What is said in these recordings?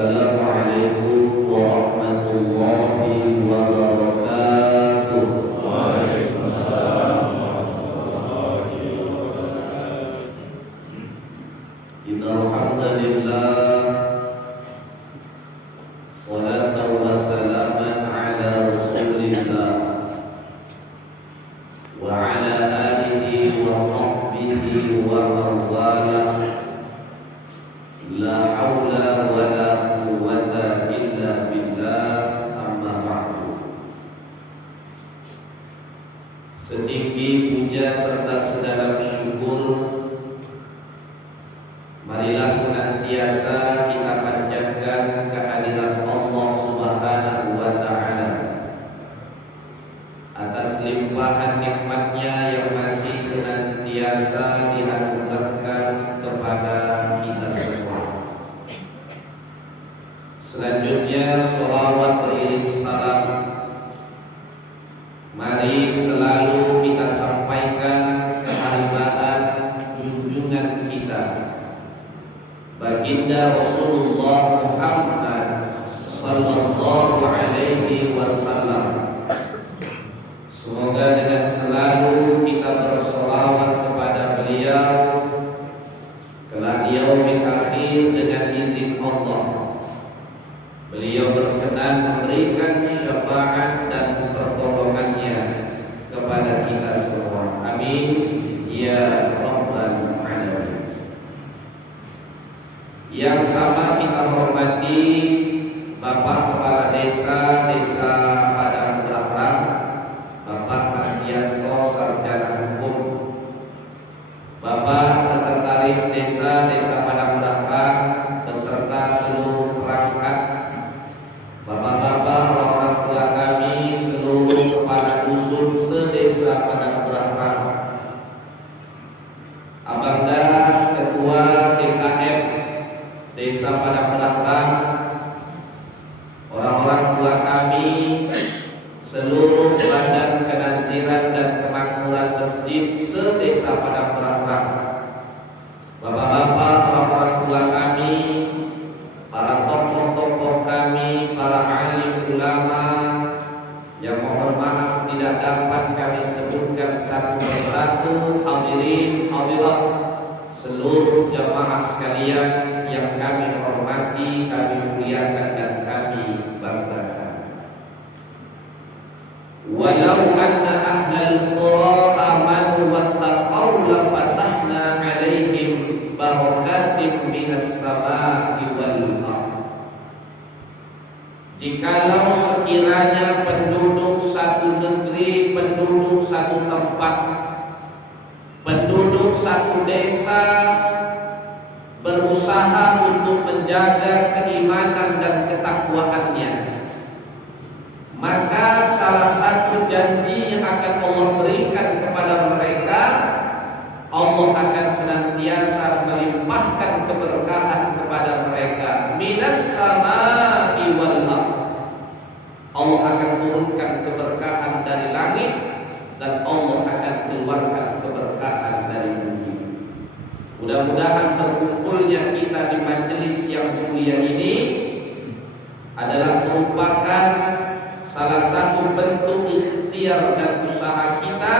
Assalamualaikum warahmatullahi wabarakatuh. Waalaikumsalam warahmatullahi wabarakatuh. Innal hamdalillah salatan wa salaman ala Rasulillah wa ala alihi wa sahbihi wa man walah. La haula wa la quwwata illa billah, amma ba'du. Setinggi puja serta sedalam syukur marilah senantiasa kita panjatkan kehadirat Allah Subhanahu wa ta'ala atas limpahan nikmatnya yang masih senantiasa dianugerahkan kepada kita semua. Selanjutnya sholawat beriring salam mari selalu kita sampaikan kehambaan junjungan kita Baginda Rasulullah Muhammad sallallahu alaihi wasallam. Semoga dengan selalu kita bersolawat kepada beliau kelak di yaumil akhir dengan izin Allah beliau berkenan memberikan syafaat dan pertolongannya kepada kita semua. Amin ya rabbal alamin. Yang sama kita hormati Bapak Kepala Desa Padang Brahram, Bapak Astianto Sarjana Hukum, Bapak Sekretaris Desa Padang Brahram beserta seluruh perangkat, Bapak-bapak, orang tua kami, seluruh kepala dusun sedesa Padang Brahram, Abang Dah, Ketua DKM Desa Padang Brahram, orang-orang tua kami, seluruh badan kenaziran dan kemakmuran masjid sedesa Padang Brahram, Bapak-bapak, orang-orang tua kami, para tokoh-tokoh kami, para alim ulama yang mohon maaf tidak dapat kami sebutkan satu persatu, hadirin hadirat, seluruh jamaah sekalian yang kami hormati, kami muliakan dan kami banggakan. Walau anna ahlal qura amanu wattaqaw la fatahna 'alaihim barakatin minas samaa'i wal ardh. Jikalau sekiranya penduduk satu negeri, penduduk satu tempat, penduduk satu desa berusaha untuk menjaga keimanan dan ketakwaannya, maka salah satu janji yang akan Allah berikan kepada mereka, Allah akan senantiasa melimpahkan keberkahan kepada mereka. Minas samaa'i wal ardh. Allah akan turunkan keberkahan dari langit dan Allah akan keluarkan keberkahan dari bumi. Mudah-mudahan berkumpulnya kita di majelis yang mulia ini adalah merupakan salah satu bentuk ikhtiar dan usaha kita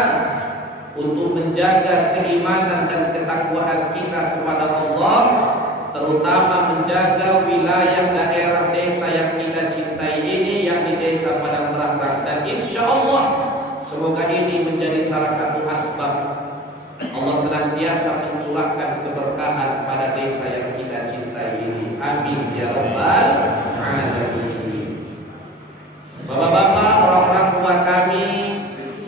untuk menjaga keimanan dan ketakwaan kita kepada Allah, terutama menjaga wilayah daerah desa yang kita cintai ini, yakni Desa Padang Brahram. Dan insya Allah semoga ini menjadi salah satu asbab Allah senantiasa mencurahkan keberkahan pada desa yang kita cintai ini. Amin ya rabbal alamin. Bapak-bapak, orang-orang tua kami,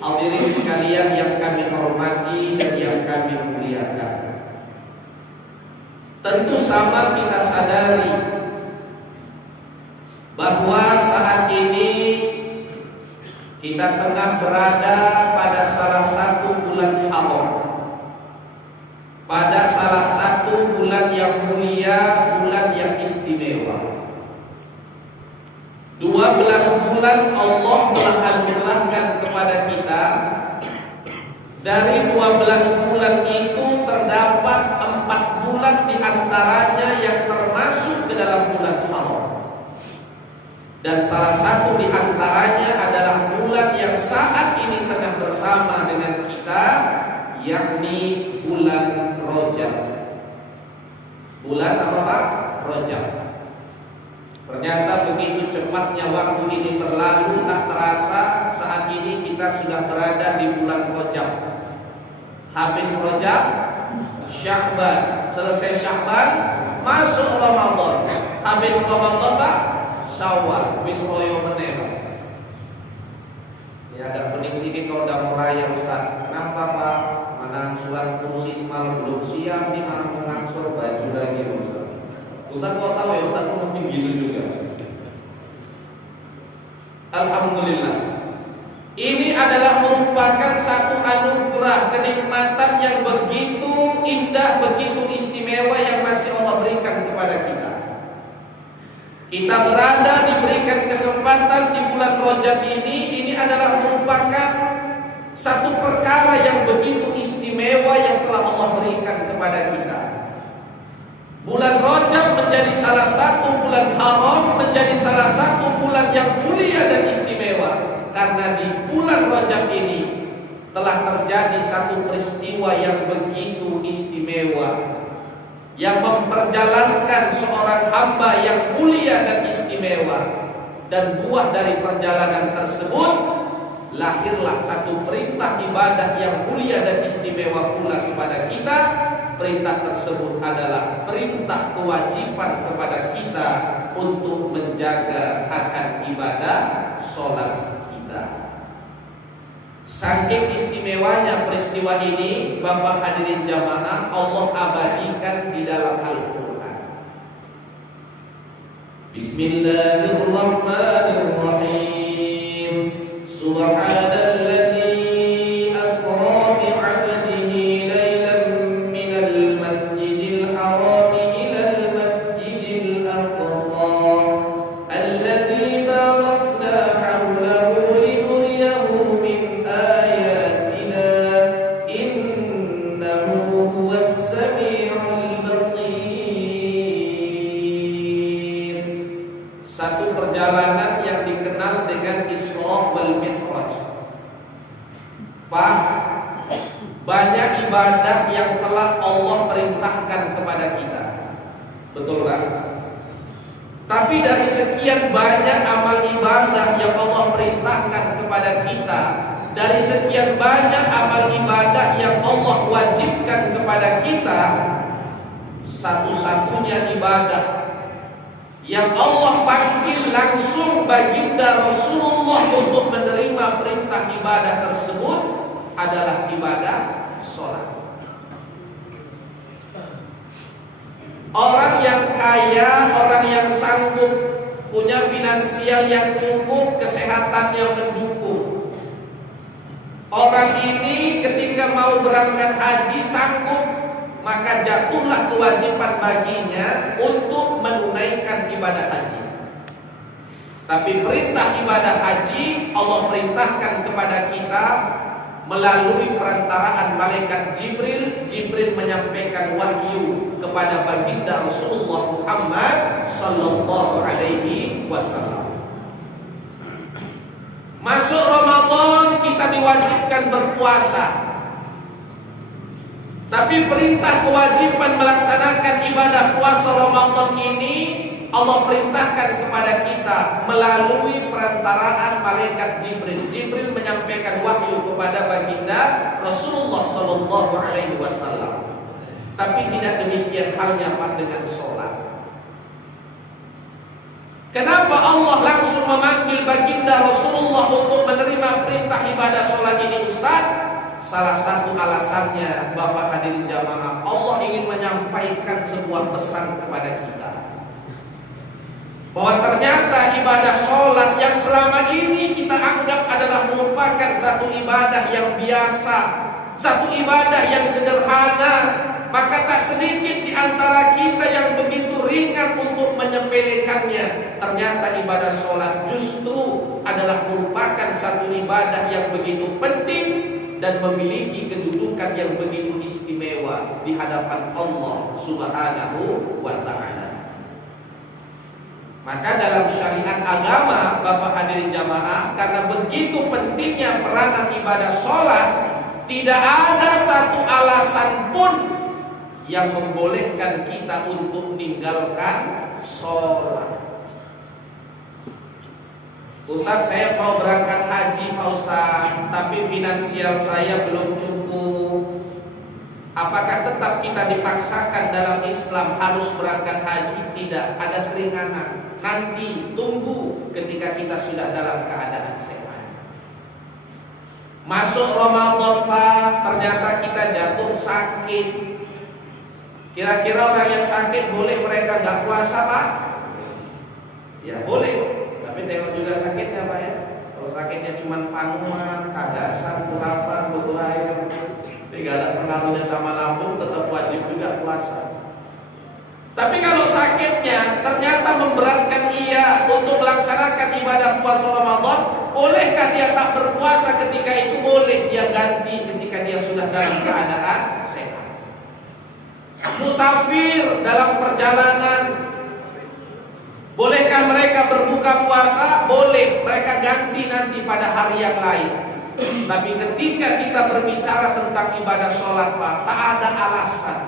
hadirin sekalian yang kami hormati dan yang kami muliakan, tentu sama kita sadari bahwa saat ini kita tengah berada pada salah satu bulan haram, pada salah satu bulan yang mulia, bulan yang istimewa. 12 bulan Allah telah anugerahkan kepada kita. Dari 12 bulan itu terdapat 4 bulan diantaranya yang termasuk ke dalam bulan haram. Dan salah satu di antaranya adalah bulan yang saat ini tengah bersama dengan kita, yakni bulan Rajab. Bulan apa Pak? Rajab. Ternyata begitu cepatnya waktu ini berlalu, tak terasa saat ini kita sudah berada di bulan Rajab. Habis Rajab, Sya'ban. Selesai Sya'ban, masuk Ramadan. Habis Ramadan Pak, Syawal. Wis royo meneh. Ya agak pening sedikit kalau udah mau raya Ustaz. Kenapa Pak? Mana surat kursi semalam belum siap, nih malah mengangsur baju lagi Ustaz. Ustaz kok tahu ya Ustaz mungkin gitu juga. Alhamdulillah. Ini adalah merupakan satu anugerah kenikmatan yang begitu indah, begitu istimewa yang masih Allah berikan kepada kita. Kita berada diberikan kesempatan di bulan Rajab ini adalah merupakan satu perkara yang begitu istimewa yang telah Allah berikan kepada kita. Bulan Rajab menjadi salah satu bulan haram, menjadi salah satu bulan yang mulia dan istimewa. Karena di bulan Rajab ini telah terjadi satu peristiwa yang begitu istimewa, yang memperjalankan seorang hamba yang mulia dan istimewa. Dan buah dari perjalanan tersebut lahirlah satu perintah ibadah yang mulia dan istimewa pula kepada kita. Perintah tersebut adalah perintah kewajiban kepada kita untuk menjaga akan ibadah sholat kita. Saking istimewanya peristiwa ini, Bapak hadirin jamaah, Allah abadikan di dalam Al-Quran. Bismillahirrahmanirrahim. Subhanalladzi asra bi'abdihi laylan minal masjidil haram ilal masjidil aqsa alladzi barakna hawlahu linuriyahu min ayatina innahu huwas sami'ul basir. Satu perjalanan yang dikenal dengan Isra wal Mi'raj. Pak, banyak ibadah yang telah Allah perintahkan kepada kita. Betul kan? Tapi dari sekian banyak amal ibadah yang Allah perintahkan kepada kita, dari sekian banyak amal ibadah yang Allah wajibkan kepada kita, satu-satunya ibadah yang Allah panggil langsung baginda Rasulullah untuk menerima perintah ibadah tersebut adalah ibadah sholat. Orang yang kaya, orang yang sanggup, punya finansial yang cukup, kesehatan yang mendukung, orang ini ketika mau berangkat haji sanggup, maka jatuhlah kewajiban baginya untuk menunaikan ibadah haji. Tapi perintah ibadah haji Allah perintahkan kepada kita melalui perantaraan malaikat Jibril. Jibril menyampaikan wahyu kepada baginda Rasulullah Muhammad sallallahu alaihi wasallam. Masuk Ramadan kita diwajibkan berpuasa. Tapi perintah kewajiban melaksanakan ibadah puasa Ramadan ini Allah perintahkan kepada kita melalui perantaraan malaikat Jibril. Jibril menyampaikan wahyu kepada baginda Rasulullah sallallahu alaihi wasallam. Tapi tidak demikian halnya Pak dengan sholat. Kenapa Allah langsung memanggil baginda Rasulullah untuk menerima perintah ibadah sholat ini Ustaz? Salah satu alasannya Bapak hadirin jamaah, Allah ingin menyampaikan sebuah pesan kepada kita bahwa ternyata ibadah sholat yang selama ini kita anggap adalah merupakan satu ibadah yang biasa, satu ibadah yang sederhana, maka tak sedikit di antara kita yang begitu ringan untuk menyepelekannya. Ternyata ibadah sholat justru adalah merupakan satu ibadah yang begitu penting dan memiliki kedudukan yang begitu istimewa di hadapan Allah Subhanahu wa ta'ala. Maka dalam syariat agama, Bapak hadirin jamaah, karena begitu pentingnya peranan ibadah sholat, tidak ada satu alasan pun yang membolehkan kita untuk meninggalkan sholat. Ustaz, saya mau berangkat haji Pak Ustaz, tapi finansial saya belum cukup. Apakah tetap kita dipaksakan dalam Islam harus berangkat haji? Tidak, ada keringanan. Nanti tunggu ketika kita sudah dalam keadaan sehat. Masuk Ramadan Pak, ternyata kita jatuh sakit. Kira-kira orang yang sakit boleh mereka nggak puasa Pak? Ya boleh, tapi tengok juga sakitnya Pak ya. Kalau sakitnya cuma panuan, kadasan, kurapan, butuh air, tidak ada pengaruhnya sama lambung, tetap wajib juga puasa. Tapi kalau sakitnya ternyata memberatkan ia untuk melaksanakan ibadah puasa Ramadan, bolehkah dia tak berpuasa ketika itu? Boleh, dia ganti ketika dia sudah dalam keadaan sehat. Musafir dalam perjalanan, bolehkah mereka berbuka puasa? Boleh, mereka ganti nanti pada hari yang lain. Tapi ketika kita berbicara tentang ibadah sholat Pak, tak ada alasan.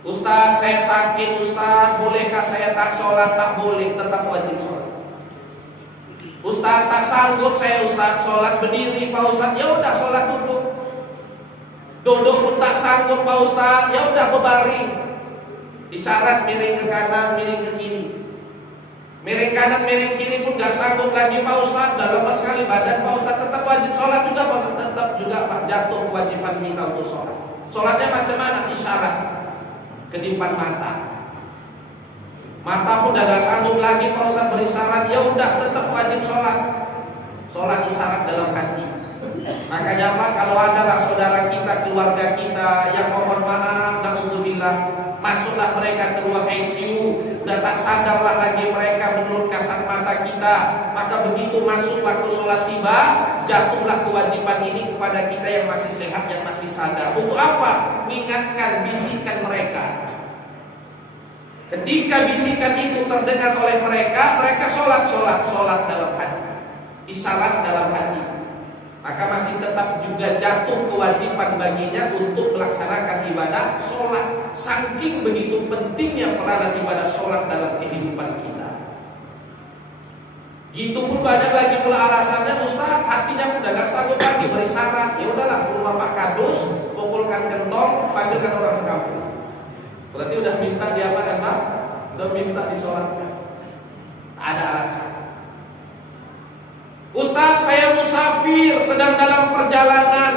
Ustaz, saya sakit Ustaz, bolehkah saya tak sholat? Tak boleh, tetap wajib sholat. Ustaz, tak sanggup saya Ustaz sholat berdiri Pak Ustaz, ya udah sholat duduk. Duduk pun tak sanggup Pak Ustaz, ya udah berbaring. Isyarat miring ke kanan, miring ke kiri. Miring kanan, miring kiri pun gak sanggup lagi Pak Ustaz, udah lemas sekali badan Pak Ustaz, tetap wajib sholat juga Pak. Tetap juga Pak, jatuh kewajiban kita untuk sholat. Sholatnya macam mana? Isyarat kedipan mata. Mata pun udah gak sanggup lagi Pak Ustaz berisyarat, ya udah tetap wajib sholat. Sholat isyarat dalam hati. Makanya Pak, kalau adalah saudara kita, keluarga kita yang mohon maaf, na'udzubillah, masuklah mereka ke ruang ICU, udah tak sadarlah lagi mereka menurut kasat mata kita, maka begitu masuk waktu sholat tiba, jatuhlah kewajiban ini kepada kita yang masih sehat, yang masih sadar. Untuk apa? Mengingatkan, bisikan mereka. Ketika bisikan itu terdengar oleh mereka, mereka sholat dalam hati, isyarat dalam hati. Maka masih tetap juga jatuh kewajiban baginya untuk melaksanakan ibadah sholat. Saking begitu pentingnya peranan ibadah sholat dalam kehidupan kita. Gitu pun banyak lagi pula alasannya, Ustaz, hatinya udah gak sanggup lagi berisyarat. Ya udahlah, ke rumah Pak Kadus, pukulkan kentong, panggilkan orang sekampung. Berarti udah minta diapakan Pak? Udah minta disolatkan. Tak ada alasan. Ustaz, saya musafir, sedang dalam perjalanan,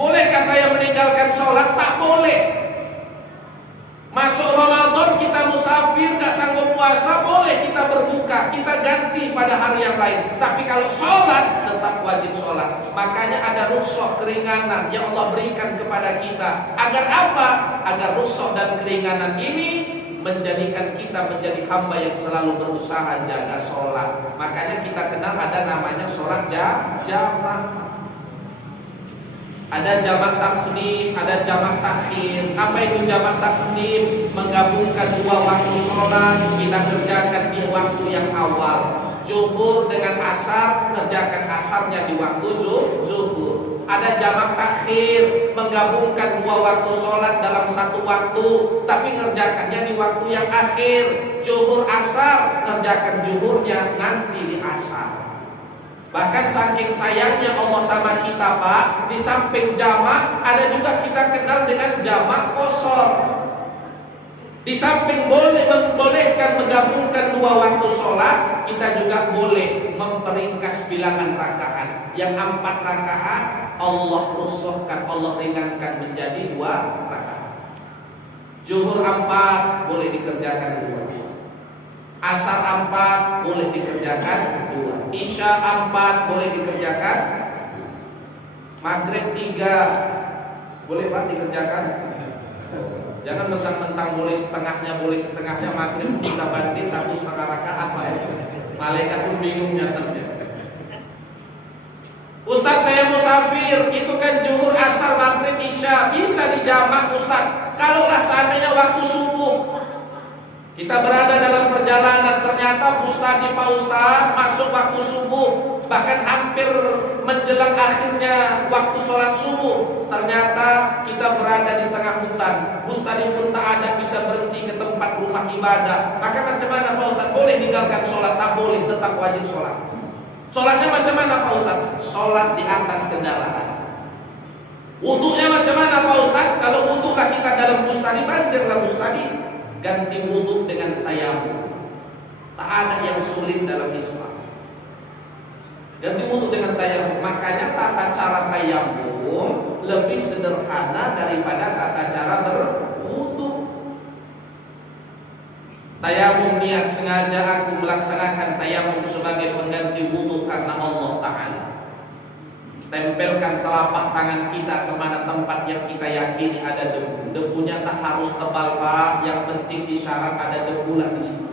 bolehkah saya meninggalkan sholat? Tak boleh. Masuk Ramadan kita musafir, gak sanggup puasa, boleh kita berbuka, kita ganti pada hari yang lain. Tapi kalau sholat, tetap wajib sholat. Makanya ada rukhsah, keringanan yang Allah berikan kepada kita. Agar apa? Agar rukhsah dan keringanan ini menjadikan kita menjadi hamba yang selalu berusaha jaga sholat. Makanya kita kenal ada namanya sholat jamak. Ada jamak takdim, ada jamak takhir. Apa itu jamak takdim? Menggabungkan dua waktu sholat, kita kerjakan di waktu yang awal. Zuhur dengan asar, kerjakan asarnya di waktu zuhur. Ada jamak takhir, menggabungkan dua waktu sholat dalam satu waktu, tapi ngerjakannya di waktu yang akhir. Zuhur asar, kerjakan zuhurnya nanti di asar. Bahkan saking sayangnya Allah sama kita Pak, di samping jamak ada juga kita kenal dengan jamak qashar. Di samping membolehkan menggabungkan dua waktu sholat, kita juga boleh memperingkas bilangan rakaat. Yang 4 rakaat Allah rukhsahkan, Allah ringankan menjadi 2 rakaat. Zuhur 4 boleh dikerjakan 2. Asar 4 boleh dikerjakan 2. Isya 4 boleh dikerjakan. Maghrib 3 boleh Pak dikerjakan. Jangan mentang-mentang boleh setengahnya maghrib kita banting 1,5 rakaat Pak ya. Malaikat pun bingung nyatetnya. Ustaz, saya musafir, itu kan zuhur, asar, maghrib, isya, bisa dijamak Ustaz. Kalaulah seandainya waktu subuh, Kita berada dalam perjalanan, ternyata Pak Ustadz masuk waktu subuh, bahkan hampir menjelang akhirnya waktu sholat subuh. Ternyata kita berada di tengah hutan. Ustadz pun tak ada, bisa berhenti ke tempat rumah ibadah. Maka macam mana Pak Ustadz? Boleh tinggalkan sholat? Tak boleh, tetap wajib sholat. Sholatnya macam mana Pak Ustadz? Sholat di atas kendaraan. Wuduknya macam mana Pak Ustadz? Kalau wuduklah kita dalam bustani, banjirlah bustani, ganti wuduk dengan tayamum. Tak ada yang sulit dalam Islam. Ganti wuduk dengan tayamum. Makanya tata cara tayamum lebih sederhana daripada tata cara berwuduk. Tayamum, niat sengaja aku melaksanakan tayamum sebagai pengganti wuduk karena Allah Ta'ala. Tempelkan telapak tangan kita kemana tempat yang kita yakini ada debu. Debunya tak harus tebal Pak, yang penting isyarat ada debu lah di situ.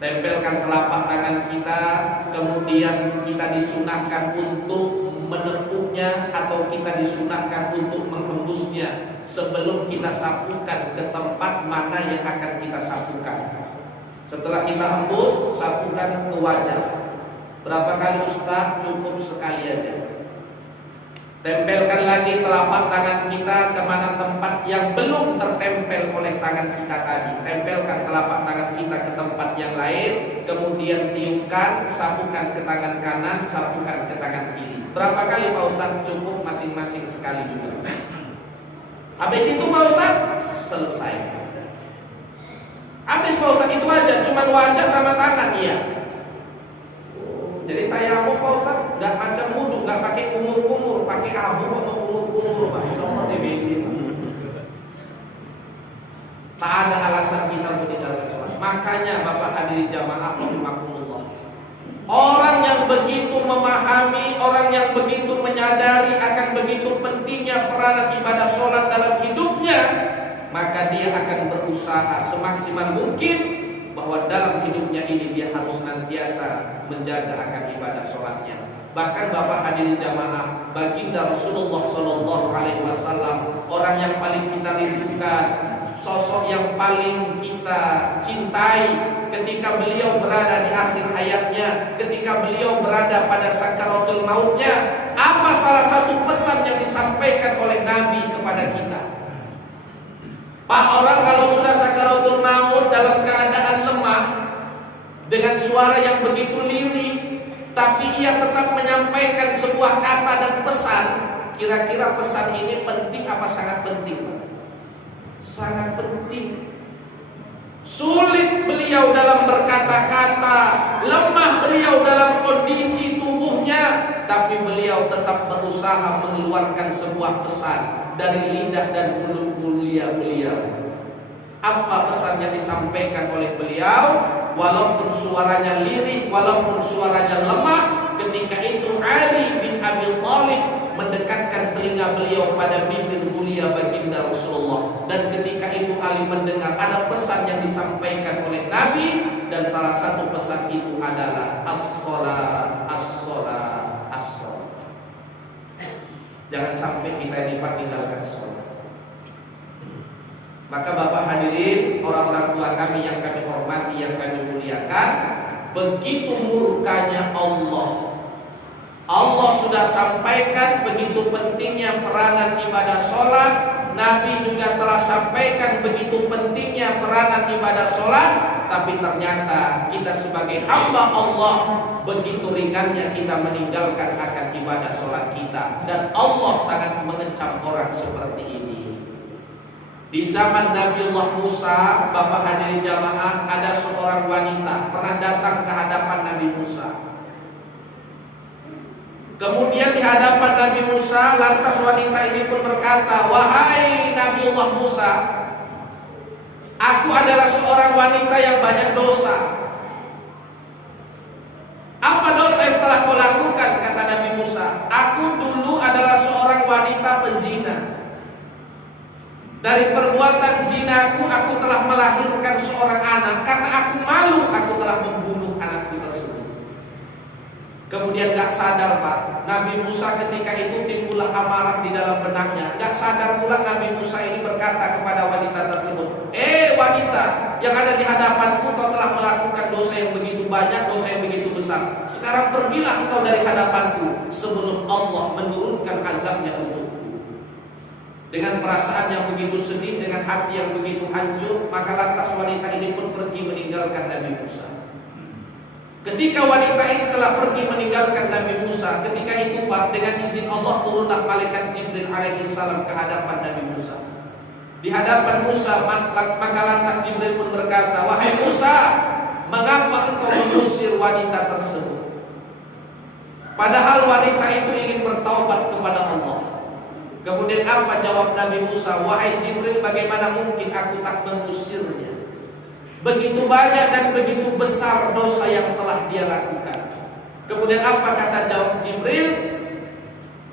Tempelkan telapak tangan kita, kemudian kita disunahkan untuk menepuknya atau kita disunahkan untuk menghembusnya sebelum kita sapukan ke tempat mana yang akan kita sapukan. Setelah kita hembus, sapukan ke wajah. Berapa kali Ustaz? Cukup sekali aja. Tempelkan lagi telapak tangan kita kemana tempat yang belum tertempel oleh tangan kita tadi. Tempelkan telapak tangan kita ke tempat yang lain, kemudian tiupkan, sapukan ke tangan kanan, sapukan ke tangan kiri. Berapa kali Pak Ustaz? Cukup masing-masing sekali juga. Habis itu Pak Ustaz, selesai. Habis Pak Ustaz, itu aja, cuma wajah sama tangan, iya. Jadi tayamum Pak Ustaz nggak macam wudhu, nggak pakai kumur-kumur, pakai abu sama kumur-kumur Pak. Semua dibesin. Tak ada alasan kita meninggalkan sholat. Makanya Bapak hadirin jamaah rahimakumullah, orang yang begitu memahami, orang yang begitu menyadari akan begitu pentingnya peranan ibadah sholat dalam hidupnya, maka dia akan berusaha semaksimal mungkin bahwa dalam hidupnya ini dia harus senantiasa menjaga akan ibadah sholatnya. Bahkan Bapak hadirin jamaah, baginda Rasulullah Sallallahu Alaihi Wasallam, orang yang paling kita rindukan, sosok yang paling kita cintai, ketika beliau berada di akhir hayatnya, ketika beliau berada pada sakaratul mautnya, apa salah satu pesan yang disampaikan oleh Nabi kepada kita? Pak, orang kalau sudah sakaratul maut dalam keadaan lemah, dengan suara yang begitu lirih, tapi ia tetap menyampaikan sebuah kata dan pesan. Kira-kira pesan ini penting apa sangat penting? Sangat penting. Sulit beliau dalam berkata-kata, lemah beliau dalam kondisi tubuhnya, tapi beliau tetap berusaha mengeluarkan sebuah pesan dari lidah dan mulut mulia beliau. Apa pesan yang disampaikan oleh beliau? Walaupun suaranya lirih, walaupun suaranya lemah, ketika itu Ali bin Abi Thalib mendekatkan telinga beliau pada bibir mulia baginda Rasulullah. Dan ketika itu Ali mendengar ada pesan yang disampaikan oleh Nabi, dan salah satu pesan itu adalah as-shalah, as-shalah, as-shalah. Jangan sampai kita ini tinggalkan sholat. Maka Bapak hadirin, orang-orang tua kami yang kami hormati, yang kami muliakan, begitu murkanya Allah. Allah sudah sampaikan begitu pentingnya peranan ibadah sholat. Nabi juga telah sampaikan begitu pentingnya peranan ibadah sholat. Tapi ternyata kita sebagai hamba Allah, begitu ringannya kita meninggalkan akan ibadah sholat kita. Dan Allah sangat mengecam orang seperti ini. Di zaman Nabiullah Musa, Bapak hadirin jamaah, ada seorang wanita pernah datang ke hadapan Nabi Musa. Kemudian di hadapan Nabi Musa, lantas wanita ini pun berkata, "Wahai Nabiullah Musa, aku adalah seorang wanita yang banyak dosa." "Apa dosa yang telah kau lakukan?" kata Nabi Musa. "Aku dulu adalah seorang wanita pezina. Dari perbuatan zinaku, aku telah melahirkan seorang anak. Karena aku malu, aku telah membunuh anakku tersebut." Kemudian gak sadar Pak, Nabi Musa ketika itu timbullah amarah di dalam benaknya. Gak sadar pula Nabi Musa ini berkata kepada wanita tersebut, "Wanita, yang ada di hadapanku, kau telah melakukan dosa yang begitu banyak, dosa yang begitu besar. Sekarang pergilah engkau dari hadapanku sebelum Allah menurunkan azabnya untukku. Dengan perasaan yang begitu sedih, dengan hati yang begitu hancur, maka lantas wanita ini pun pergi meninggalkan Nabi Musa. Ketika wanita ini telah pergi meninggalkan Nabi Musa, ketika itu Pak, dengan izin Allah turunlah malaikat Jibril alaihissalam ke hadapan Nabi Musa. Di hadapan Musa, maka lantas Jibril pun berkata, "Wahai Musa, mengapa engkau mengusir wanita tersebut?" Padahal wanita itu ingin bertaubat kepada Allah. Kemudian apa jawab Nabi Musa? "Wahai Jibril, bagaimana mungkin aku tak mengusirnya? Begitu banyak dan begitu besar dosa yang telah dia lakukan." Kemudian apa kata jawab Jibril?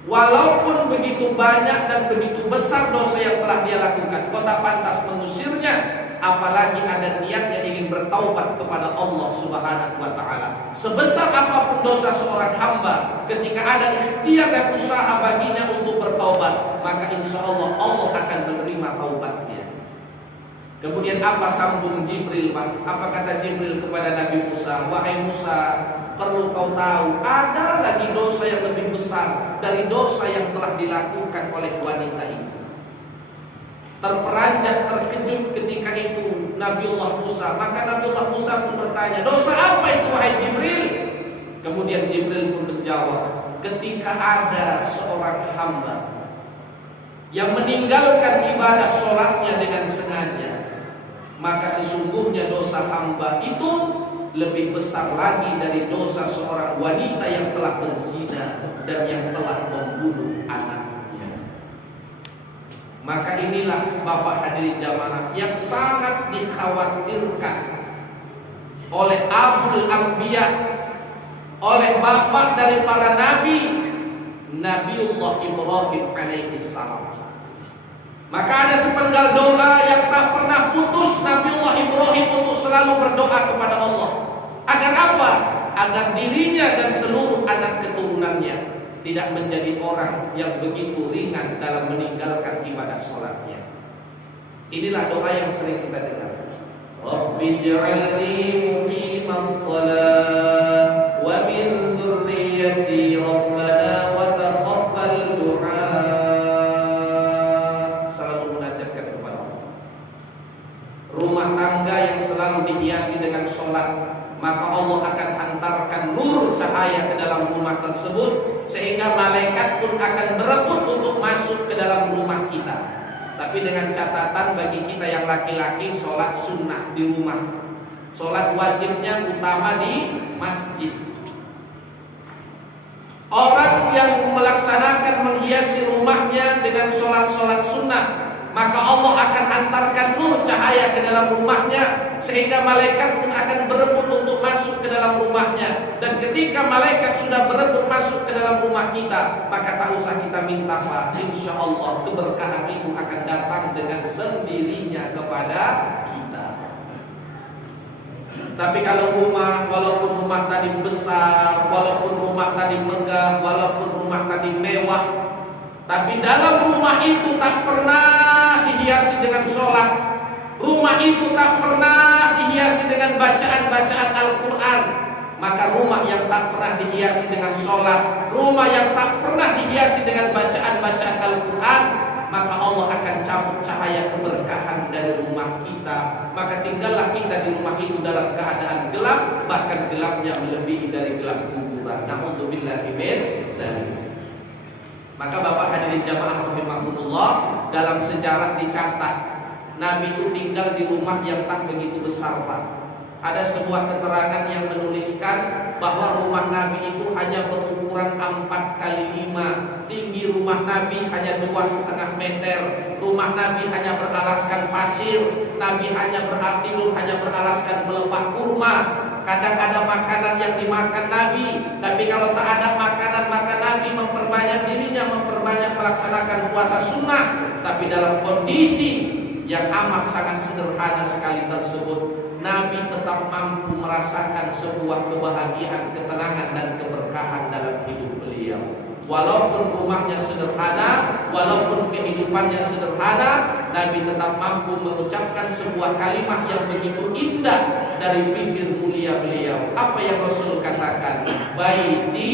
"Walaupun begitu banyak dan begitu besar dosa yang telah dia lakukan, kau tak pantas mengusirnya, apalagi ada niatnya ingin bertaubat kepada Allah Subhanahu wa taala. Sebesar apapun dosa seorang hamba, ketika ada ikhtiar dan usaha baginya untuk bertaubat, maka insya Allah Allah akan menerima taubatnya." Kemudian apa sambung Jibril, Pak? Apa kata Jibril kepada Nabi Musa? "Wahai Musa, perlu kau tahu, ada lagi dosa yang lebih besar dari dosa yang telah dilakukan oleh wanita itu." Terperanjat, terkejut ketika itu Nabiullah Musa. Maka Nabiullah Musa pun bertanya, "Dosa apa itu wahai Jibril?" Kemudian Jibril pun menjawab, "Ketika ada seorang hamba yang meninggalkan ibadah sholatnya dengan sengaja, maka sesungguhnya dosa hamba itu lebih besar lagi dari dosa seorang wanita yang telah berzina dan yang telah membunuh anaknya." Maka inilah Bapak hadirin jamaah yang sangat dikhawatirkan oleh Abul Anbiya, oleh bapak dari para nabi, Nabiullah Ibrahim alaihissalam. Maka ada sepenggal doa yang tak pernah putus Nabiullah Ibrahim untuk selalu berdoa kepada Allah. Agar apa? Agar dirinya dan seluruh anak keturunannya tidak menjadi orang yang begitu ringan dalam meninggalkan ibadah sholatnya. Inilah doa yang sering kita dengar. Rabbi ij'alni muqimas shalah wa min dzurriyyati rabbana wa taqabbal du'a. Rumah tangga yang selalu dihiasi dengan sholat, maka Allah akan hantarkan nur cahaya ke dalam rumah tersebut, sehingga malaikat pun akan berebut untuk masuk ke dalam rumah kita. Tapi dengan catatan bagi kita yang laki-laki, sholat sunnah di rumah. Sholat wajibnya utama di masjid. Orang yang melaksanakan menghiasi rumahnya dengan sholat-sholat sunnah, maka Allah akan hantarkan nur cahaya ke dalam rumahnya, sehingga malaikat pun akan berebut untuk masuk ke dalam rumahnya. Dan ketika malaikat sudah berebut masuk ke dalam rumah kita, maka tak usah kita minta Pak, insya Allah keberkahan itu akan datang dengan sendirinya kepada kita. Tapi kalau rumah, walaupun rumah tadi besar, walaupun rumah tadi megah, walaupun rumah tadi mewah, tapi dalam rumah itu tak pernah dihiasi dengan sholat, rumah itu tak pernah dihiasi dengan bacaan-bacaan Al-Quran, maka rumah yang tak pernah dihiasi dengan sholat, rumah yang tak pernah dihiasi dengan bacaan-bacaan Al-Quran, maka Allah akan cabut cahaya keberkahan dari rumah kita. Maka tinggallah kita di rumah itu dalam keadaan gelap, bahkan gelapnya melebihi dari gelap kuburan. Na'udzubillahi min dzalik. Maka Bapak hadirin jamaah rahimakumullah, dalam sejarah dicatat Nabi itu tinggal di rumah yang tak begitu besar, Pak. Ada sebuah keterangan yang menuliskan bahwa rumah Nabi itu hanya berukuran 4x5. Tinggi rumah Nabi hanya 2,5 meter. Rumah Nabi hanya beralaskan pasir. Nabi hanya tidur hanya beralaskan pelepah kurma. Kadang ada makanan yang dimakan Nabi, tapi kalau tak ada makanan, maka Nabi memperbanyak dirinya, memperbanyak melaksanakan puasa sunnah. Tapi dalam kondisi yang amat sangat sederhana sekali tersebut, Nabi tetap mampu merasakan sebuah kebahagiaan, ketenangan dan keberkahan dalam hidup beliau. Walaupun rumahnya sederhana, walaupun kehidupannya sederhana, Nabi tetap mampu mengucapkan sebuah kalimat yang begitu indah dari bibir mulia beliau. Apa yang Rasul katakan? Baiti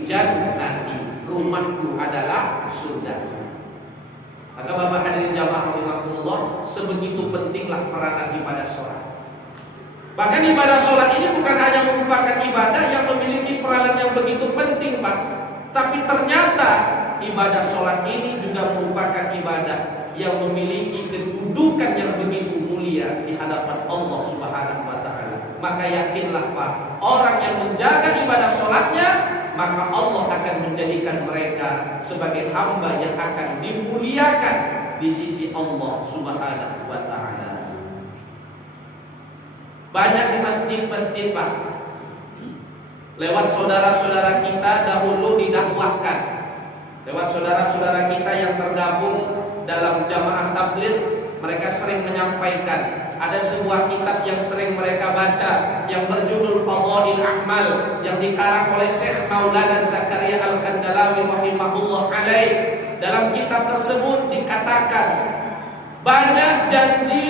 jannati, rumahku adalah surga. Maka Bapak hadirin jamaah rahimakumullah, sebegitu pentinglah peranan ibadah sholat. Bahkan ibadah sholat ini bukan hanya merupakan ibadah yang memiliki peranan yang begitu penting, Pak. Tapi ternyata ibadah sholat ini juga merupakan ibadah yang memiliki kedudukan yang begitu mulia di hadapan Allah Subhanahu wa Ta'ala. Maka yakinlah, Pak, orang yang menjaga ibadah sholatnya, maka Allah akan menjadikan mereka sebagai hamba yang akan dimuliakan di sisi Allah Subhanahu wa Ta'ala. Banyak di masjid-masjid, Pak, lewat saudara-saudara kita dahulu didakwahkan, lewat saudara-saudara kita yang tergabung dalam jamaah tabligh, mereka sering menyampaikan ada sebuah kitab yang sering mereka baca yang berjudul Fadhail A'mal yang dikarang oleh Syekh Maulana Zakaria Al-Khandalawi rahimahullah alaih. Dalam kitab tersebut dikatakan banyak janji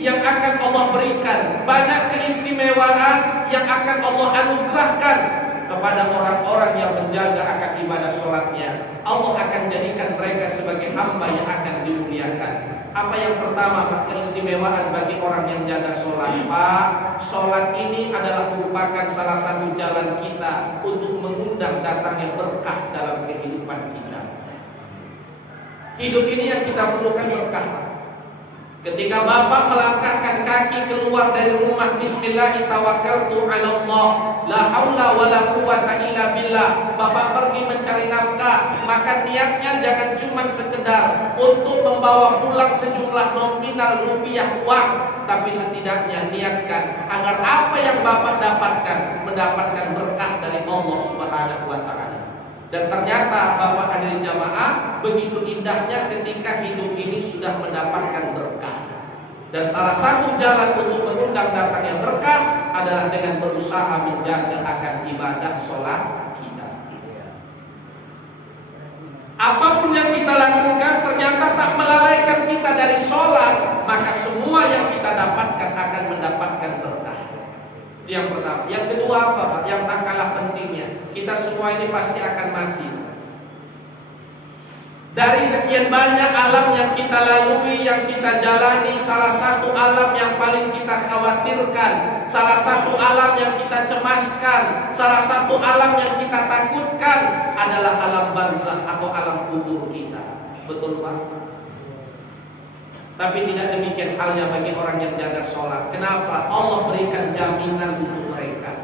yang akan Allah berikan, banyak keistimewaan yang akan Allah anugerahkan kepada orang-orang yang menjaga akan ibadah sholatnya. Allah akan jadikan mereka sebagai hamba yang akan dimuliakan. Apa yang pertama, Pak, keistimewaan bagi orang yang jaga sholat? Pak, sholat ini adalah merupakan salah satu jalan kita untuk mengundang datangnya berkah dalam kehidupan kita. Hidup ini yang kita perlukan berkah. Ketika Bapak melangkahkan kaki keluar dari rumah, bismillah tawakkaltu 'ala Allah, la haula wala quwwata illa billah. Bapak pergi mencari nafkah, maka niatnya jangan cuma sekedar untuk membawa pulang sejumlah nominal rupiah uang, tapi setidaknya niatkan agar apa yang Bapak dapatkan mendapatkan berkah dari Allah Subhanahu wa Ta'ala. Dan ternyata Bapak hadirin jamaah, begitu indahnya ketika hidup ini sudah mendapatkan berkah. Dan salah satu jalan untuk mengundang datangnya berkah adalah dengan berusaha menjaga akan ibadah sholat kita. Apapun yang kita lakukan ternyata tak melalaikan kita dari sholat, maka semua yang kita dapatkan akan mendapatkan berkah. Itu yang pertama. Yang kedua apa, Pak? Yang tak kalah pentingnya, kita semua ini pasti akan mati. Dari sekian banyak alam yang kita lalui, yang kita jalani, salah satu alam yang paling kita khawatirkan, salah satu alam yang kita cemaskan, salah satu alam yang kita takutkan adalah alam barzakh atau alam kubur kita. Betul, Pak? Tapi tidak demikian halnya bagi orang yang jaga sholat. Kenapa? Allah berikan jaminan untuk mereka.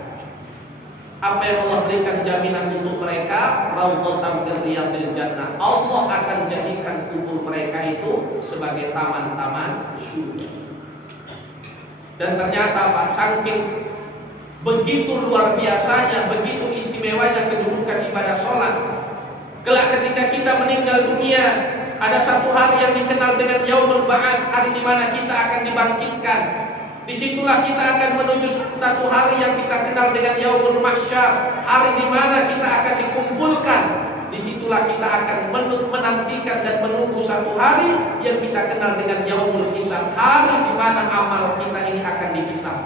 Apa yang Allah berikan jaminan untuk mereka? Raudhatan min riyadil jannah. Allah akan jadikan kubur mereka itu sebagai taman-taman surga. Dan ternyata, Pak, saking begitu luar biasanya, begitu istimewanya kedudukan ibadah sholat, kelak ketika kita meninggal dunia, ada satu hari yang dikenal dengan Yaumul Ba'ats, hari di mana kita akan dibangkitkan. Disitulah kita akan menuju satu hari yang kita kenal dengan Yaumul Mahsyar, hari di mana kita akan dikumpulkan. Disitulah kita akan menantikan dan menunggu satu hari yang kita kenal dengan Yaumul Hisab, hari di mana amal kita ini akan dihisab.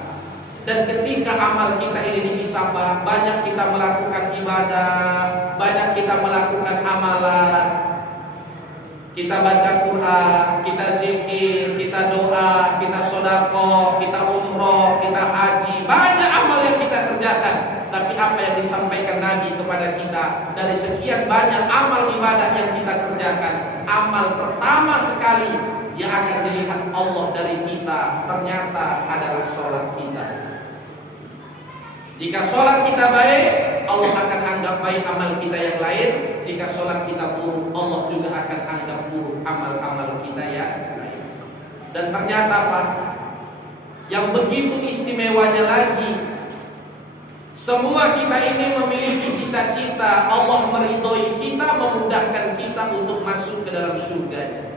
Dan ketika amal kita ini dihisab, banyak kita melakukan ibadah, banyak kita melakukan amalan. Kita baca Quran, kita zikir, kita doa, kita sedekah, kita umroh, kita haji, banyak amal yang kita kerjakan. Tapi apa yang disampaikan Nabi kepada kita, dari sekian banyak amal ibadah yang kita kerjakan, amal pertama sekali yang akan dilihat Allah dari kita ternyata adalah sholat kita. Jika sholat kita baik, Allah akan anggap baik amal kita yang lain. Jika sholat kita buruk, Allah juga akan anggap buruk amal-amal kita yang lain. Dan ternyata, Pak, yang begitu istimewanya lagi, semua kita ini memiliki cita-cita Allah meridhoi kita, memudahkan kita untuk masuk ke dalam surga.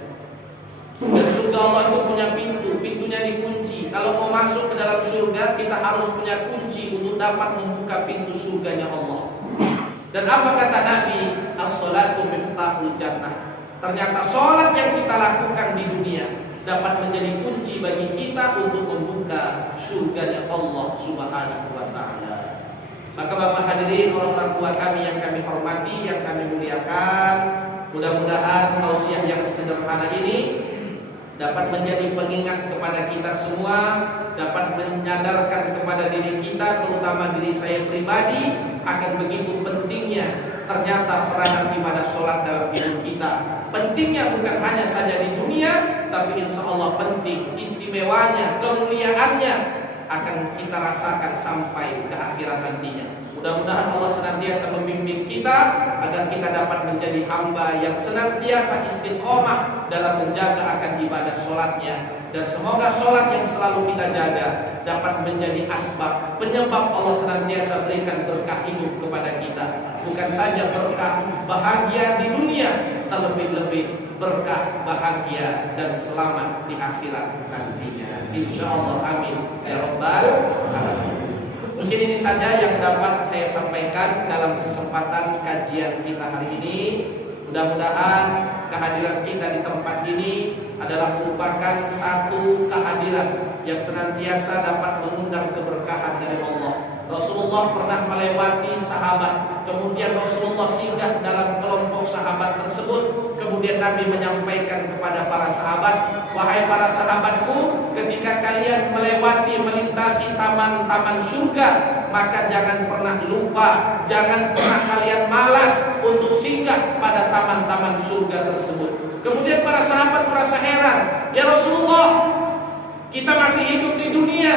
Dan surga Allah itu punya pintu, pintunya dikunci. Kalau mau masuk ke dalam surga, kita harus punya kunci untuk dapat membuka pintu surganya Allah. Dan apa kata Nabi? As-sholatu miftahul jannah. Ternyata sholat yang kita lakukan di dunia dapat menjadi kunci bagi kita untuk membuka surganya Allah Subhanahu wa taala. Maka Bapak hadirin, orang-orang tua kami yang kami hormati, yang kami muliakan, mudah-mudahan tausiah yang sederhana ini dapat menjadi pengingat kepada kita semua, dapat menyadarkan kepada diri kita, terutama diri saya pribadi, akan begitu pentingnya ternyata peranan ibadah sholat dalam hidup kita. Pentingnya bukan hanya saja di dunia, tapi insya Allah penting, istimewanya, kemuliaannya akan kita rasakan sampai ke akhirat nantinya. Mudah-mudahan Allah senantiasa membimbing kita agar kita dapat menjadi hamba yang senantiasa istiqomah dalam menjaga akan ibadah sholatnya. Dan semoga sholat yang selalu kita jaga dapat menjadi asbab penyebab Allah senantiasa berikan berkah hidup kepada kita. Bukan saja berkah bahagia di dunia, terlebih-lebih berkah bahagia dan selamat di akhirat nantinya. Insyaallah, amin ya rabbal alamin. Mungkin ini saja yang dapat saya sampaikan dalam kesempatan kajian kita hari ini. Mudah-mudahan kehadiran kita di tempat ini adalah merupakan satu kehadiran yang senantiasa dapat mengundang keberkahan dari Allah. Rasulullah pernah melewati sahabat, kemudian Rasulullah singgah dalam kelompok sahabat tersebut. Kemudian Nabi menyampaikan kepada para sahabat, wahai para sahabatku, ketika kalian melintasi taman-taman surga, maka jangan pernah lupa, jangan pernah kalian malas untuk singgah pada taman-taman surga tersebut. Kemudian para sahabat merasa heran, ya Rasulullah, kita masih hidup di dunia,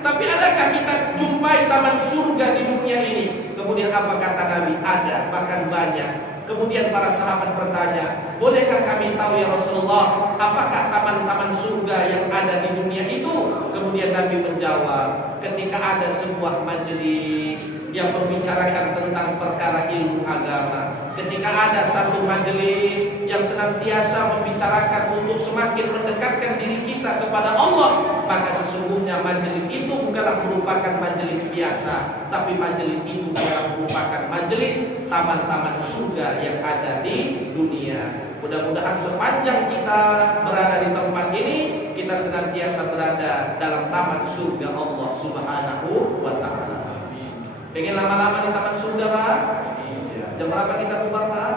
tapi adakah kita jumpai taman surga di dunia ini? Kemudian apa kata Nabi? Ada, bahkan banyak. Kemudian para sahabat bertanya, bolehkah kami tahu ya Rasulullah, apakah taman-taman surga yang ada di dunia itu? Kemudian Nabi menjawab, ketika ada sebuah majelis yang membicarakan tentang perkara ilmu agama, ketika ada satu majelis yang senantiasa membicarakan untuk semakin mendekatkan diri kita kepada Allah, maka sesungguhnya majelis itu bukanlah merupakan majelis biasa, tapi majelis itu adalah merupakan majelis taman-taman surga yang ada di dunia. Mudah-mudahan sepanjang kita berada di tempat ini, kita senantiasa berada dalam taman surga Allah Subhanahu wa ta'ala. Pengen lama-lama di taman surga, Pak? Jam berapa kita bubar, Pak?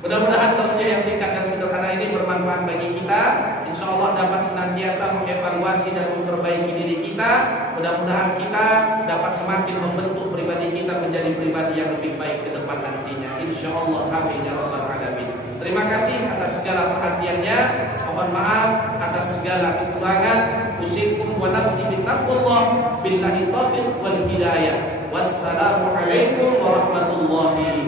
Mudah-mudahan tausiah yang singkat dan sederhana ini bermanfaat bagi kita. Insya Allah dapat senantiasa mengevaluasi dan memperbaiki diri kita. Mudah-mudahan kita dapat semakin membentuk pribadi kita menjadi pribadi yang lebih baik ke depan nantinya. Insya Allah, amin ya rabbal alamin. Terima kasih atas segala perhatiannya. Mohon maaf atas segala kekurangan. Usikum wa nafsi bittaqwallah, billahi taufiq wal hidayah. Wassalamu alaikum warahmatullahi